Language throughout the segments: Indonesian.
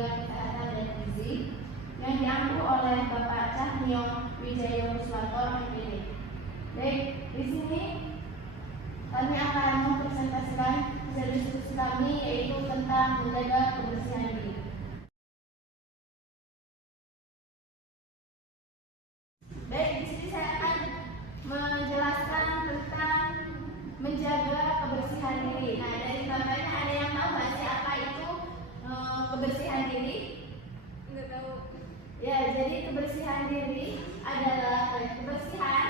Bidang Kesehatan dan Gizi yang diampu oleh Bapak Cahyo Wijaya Kuswanto, MPD. Baik, di sini kami akan mempresentasikan hasil diskusi kami, yaitu tentang menjaga kebersihan diri. Baik, di sini saya akan menjelaskan tentang menjaga kebersihan diri. Nah, dari gambarnya ada yang tahu nggak sih apa itu kebersihan diri? Nggak tahu. Ya, jadi kebersihan diri adalah kebersihan.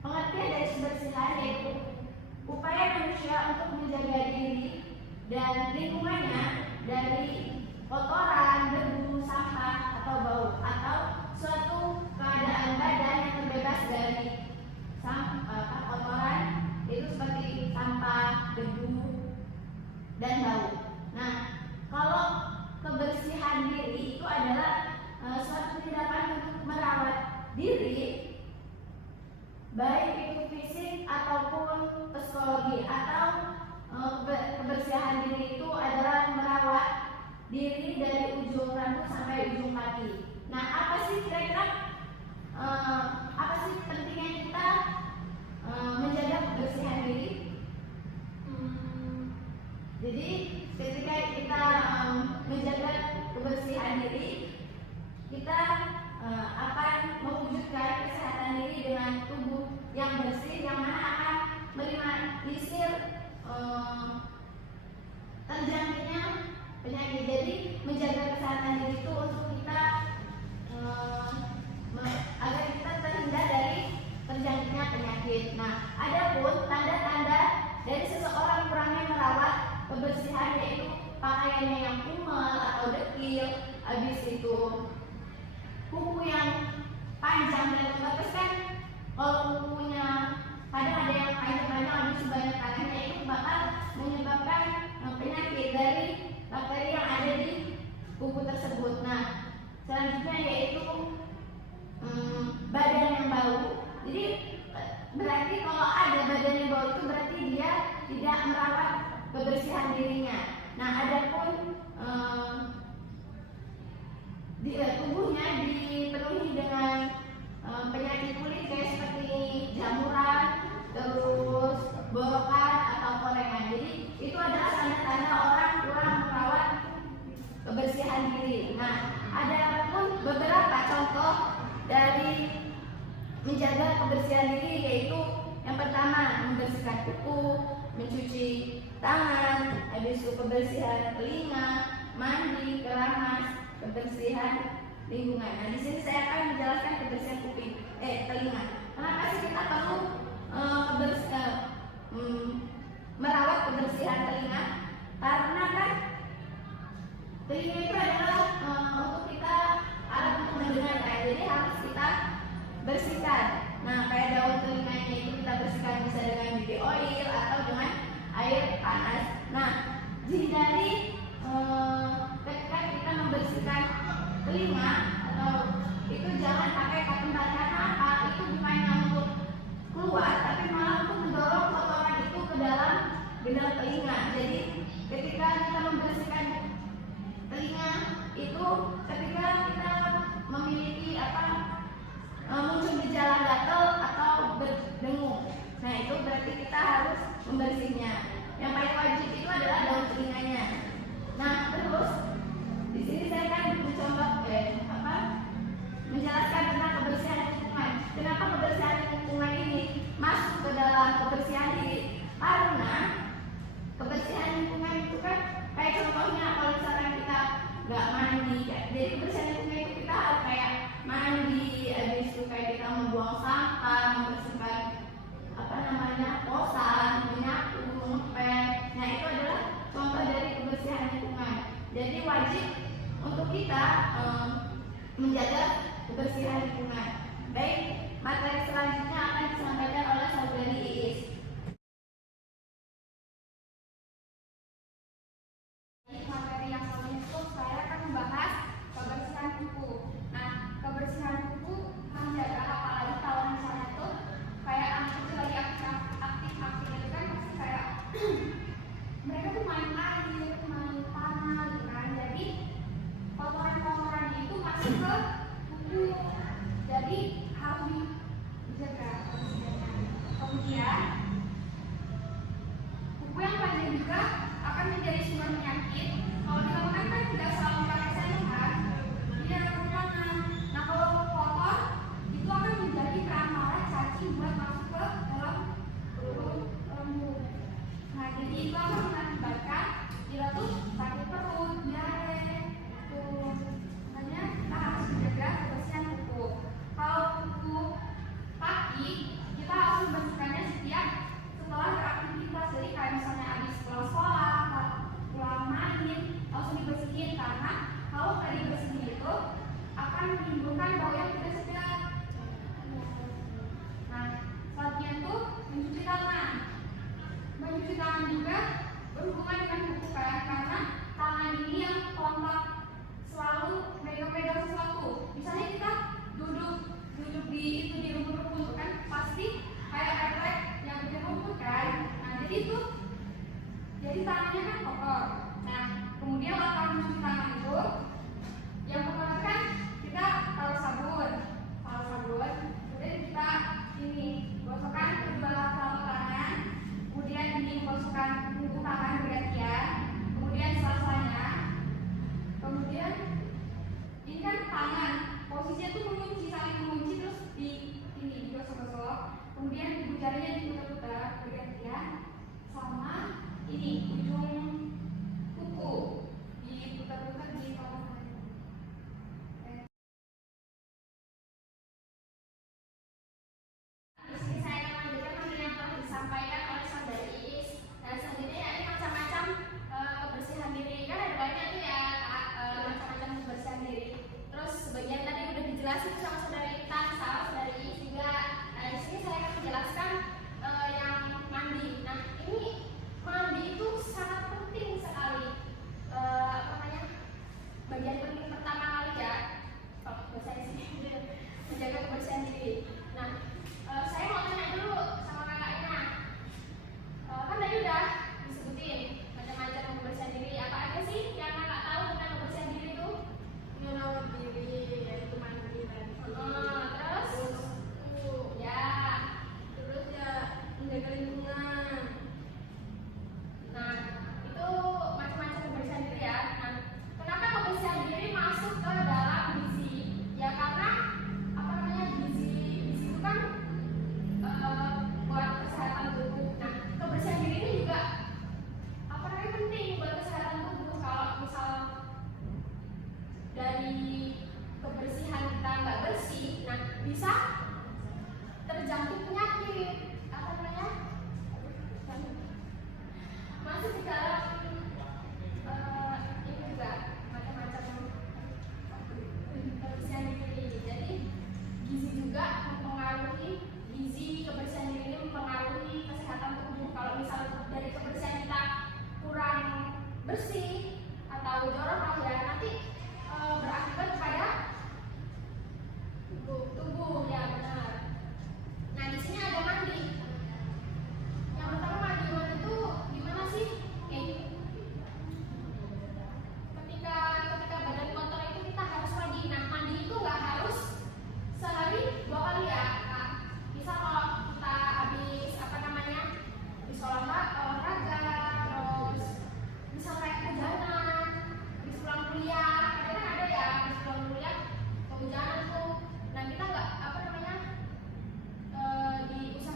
Pengertian dari kebersihan yaitu upaya manusia untuk menjaga diri dan lingkungannya dari kotoran, debu, sampah, atau bau, atau suatu keadaan badan yang terbebas dari kotoran, itu seperti sampah, debu, dan bau. Nah, kalau kebersihan diri itu adalah suatu tindakan untuk merawat diri, baik itu fisik ataupun psikologi, atau kebersihan diri itu adalah merawat diri dari ujung rambut sampai ujung kaki. Nah, apa sih kira-kira apa sih pentingnya kita menjaga kebersihan diri? Jadi ketika kita menjaga kebersihan diri, kita akan mewujudkan kesehatan diri dengan tubuh yang bersih, yang mana akan meminimalisir terjangkitnya penyakit. Jadi menjaga kesehatan diri itu untuk kita agar kita terhindar dari terjangkitnya penyakit. Nah, adapun tanda-tanda dari seseorang kurangnya merawat kebersihan yaitu pakaiannya yang kumal atau dekil, habis itu kuku yang panjang dan lebat. Kan kalau kukunya kadang ada yang panjang-panjang, habis banyak tangannya, itu bakal menyebabkan penyakit dari bakteri yang ada di kuku tersebut. Nah, selanjutnya yaitu badan yang bau. Jadi berarti kalau ada badan yang bau itu berarti dia tidak merawat kebersihan dirinya. Nah, adapun tubuhnya dipenuhi dengan penyakit kulit kayak seperti jamuran, terus borokan atau korengan. Jadi itu adalah tanda-tanda orang kurang merawat kebersihan diri. Nah, ada pun beberapa contoh dari menjaga kebersihan diri, yaitu yang pertama membersihkan kuku, mencuci tangan, habis itu kebersihan telinga, mandi, keramas, kebersihan lingkungan. Nah, di sini saya akan menjelaskan kebersihan telinga. Kenapa sih kita perlu merawat kebersihan telinga? Karena kan telinga itu adalah untuk kita alat untuk mendengar, jadi harus kita bersihkan. Nah, kayak daun telinganya itu kita bersihkan bisa dengan baby oil atau dengan air panas. Nah, hindari ketika kita membersihkan telinga atau itu jangan pakai cotton bud. Karena apa? Itu bukannya untuk keluar, tapi malah untuk mendorong kotoran itu ke dalam gendang telinga. Jadi ketika kita membersihkan telinga itu, ketika kita memiliki muncul gejala gatal atau berdengung, nah itu berarti kita harus membersihnya. Yang paling wajib itu adalah daun telinganya. Nah, terus di sini saya akan mencoba menjelaskan tentang kebersihan lingkungan. Kenapa kebersihan lingkungan ini masuk ke dalam kebersihan diri? Karena kebersihan lingkungan itu kan kayak contohnya kalau misalkan kita nggak mandi, jadi kebersihan lingkungan itu kita harus kayak mandi, habis itu kayak kita membuang sampah, membersihkan kosan, menyapu, ngepel. Nah, itu adalah contoh dari kebersihan lingkungan. Jadi wajib untuk kita menjaga kebersihan lingkungan. Baik, materi selanjutnya akan disampaikan oleh saudari Iis. Materi yang sebelumnya itu saya akan membahas kebersihan kuku. Nah, kebersihan kuku menjaga, apalagi kalau misalnya tuh kayak anak kecil lagi aktif itu kan pasti kayak mereka tuh main air, main tanah gitu kan. Jadi kalau tadi bersihin itu akan menimbulkan bau yang tidak sedap. Nah, selanjutnya tuh mencuci tangan. Mencuci tangan juga berhubungan dengan kuku kan, karena tangan ini yang kontak selalu megang-megang sesuatu. Misalnya kita duduk di rumput-rumput kan, pasti kayak refleks yang bikin rumput kan. Nah, jadi tangannya kan kotor. Nah, kemudian langkah mencuci tangan itu yang pertama kan kita taruh sabun, kemudian kita ini gosokkan kedua telapak tangan, kemudian ini gosokkan ujung tangan bergantian, kemudian selesainya, kemudian ini kan tangan posisinya tuh mengunci, saling mengunci, terus di ini digosok-gosok, kemudian ibu jarinya diputar-putar bergantian, sama ini ujung kuku diputar-putar di telapak tangan. Di sini saya akan lanjutkan materi yang telah disampaikan oleh saudari Iis. Dan selanjutnya ya, ini macam-macam kebersihan diri. Kan ada banyak tuh ya macam-macam kebersihan diri. Terus sebagian tadi udah dijelasin sama saudari Intan, sama saudari Iis juga. Nah, di sini saya akan menjelaskan yang mandi. Nah, ini mandi itu sangat penting sekali. Bagian penting pertama kali ya, kalau bahasa sini menjaga kebersihan diri. Nah, saya mau tanya dulu sama kakaknya. Kan tadi udah disebutin macam-macam kebersihan diri. Apa aja sih yang kakak tahu tentang kebersihan diri itu? Merawat diri, yaitu mandi dan Terus ya, terus ya menjaga lingkungan. nah itu macam-macam kebersihan diri ya. Nah, kenapa kebersihan diri masuk ke dalam gizi? Ya karena gizi itu kan buat kesehatan tubuh. Nah, kebersihan diri ini juga penting buat kesehatan tubuh. Kalau misal dari kebersihan kita nggak bersih, nah bisa terjangkit penyakit masuk di dalam ini juga macam-macam kebersihan diri. Jadi gizi juga mempengaruhi, kebersihan diri ini mempengaruhi kesehatan tubuh. Kalau misal dari kebersihan kita kurang bersih atau jorok ya, nanti berakibat pada tubuh ya, benar. Nah, di sini ada mandi. Yang pertama, mandi itu gimana sih? Ketika badan kotor itu kita harus mandi. Nah, mandi itu nggak harus sehari 2 kali ya. Nah, bisa kalau kita habis habis olahraga, terus misal kayak hujanan, habis pulang kuliah, kadang ada ya habis pulang kuliah kehujanan tuh. Nah, kita nggak diusahakan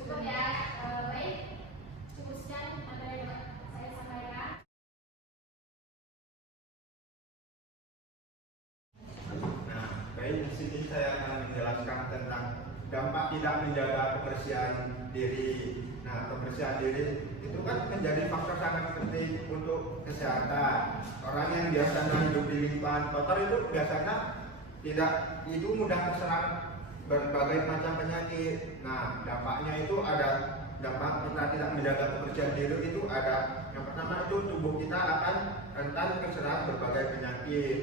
Cukup ya. Baik, cukup sekian materi yang saya sampaikan. Nah, baik, di sini saya akan menjelaskan tentang dampak tidak menjaga kebersihan diri. Nah, kebersihan diri itu kan menjadi faktor sangat penting untuk kesehatan. Orang yang biasanya hidup di lingkungan kotor itu biasanya itu mudah terserang berbagai macam penyakit. Nah, dampaknya itu ada dampak kita tidak menjaga kebersihan diri itu ada. Yang pertama itu tubuh kita akan rentan terserang berbagai penyakit.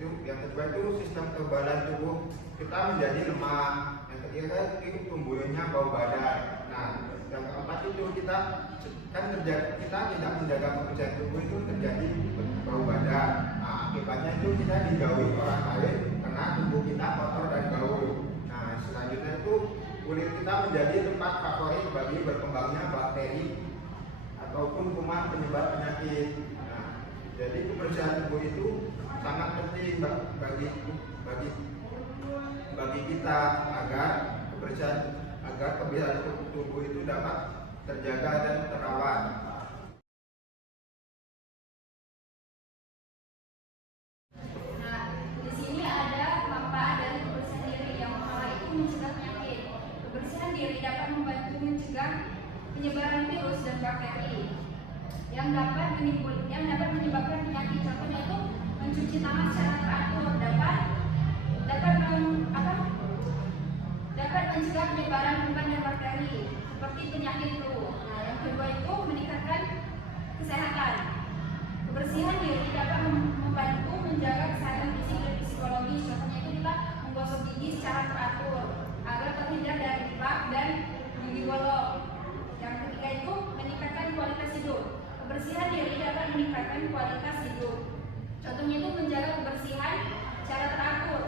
Yang kedua itu sistem kekebalan tubuh kita menjadi lemah. Yang ketiga itu tumbuhnya bau badan. Nah, yang keempat itu kita tidak menjaga kebersihan tubuh itu terjadi bau badan. Nah, akibatnya itu kita dijauhi orang lain karena tubuh kita kotor dan bau. Nah, selanjutnya itu kulit kita menjadi tempat favorit bagi berkembangnya bakteri ataupun kuman penyebar penyakit. Nah, jadi kebersihan tubuh itu sangat penting bagi kita agar kebersihan tubuh itu dapat terjaga dan terawat. Nah, di sini ada manfaat dari kebersihan diri. Yang pertama itu mencegah penyakit. Kebersihan diri dapat membantu mencegah penyebaran virus dan bakteri yang dapat menyebabkan penyakit. Contohnya itu mencuci tangan secara teratur dapat mencegah penyebaran kuman dan bakteri seperti penyakit flu. Nah, yang kedua itu meningkatkan kesehatan. Kebersihan diri dapat membantu menjaga kesehatan fisik dan psikologis. Contohnya itu kita menggosok gigi secara teratur agar terhindar dari plak dan gigi bolong. Yang ketiga itu meningkatkan kualitas hidup. Kebersihan diri dapat meningkatkan kualitas hidup. Contohnya itu menjaga kebersihan secara teratur,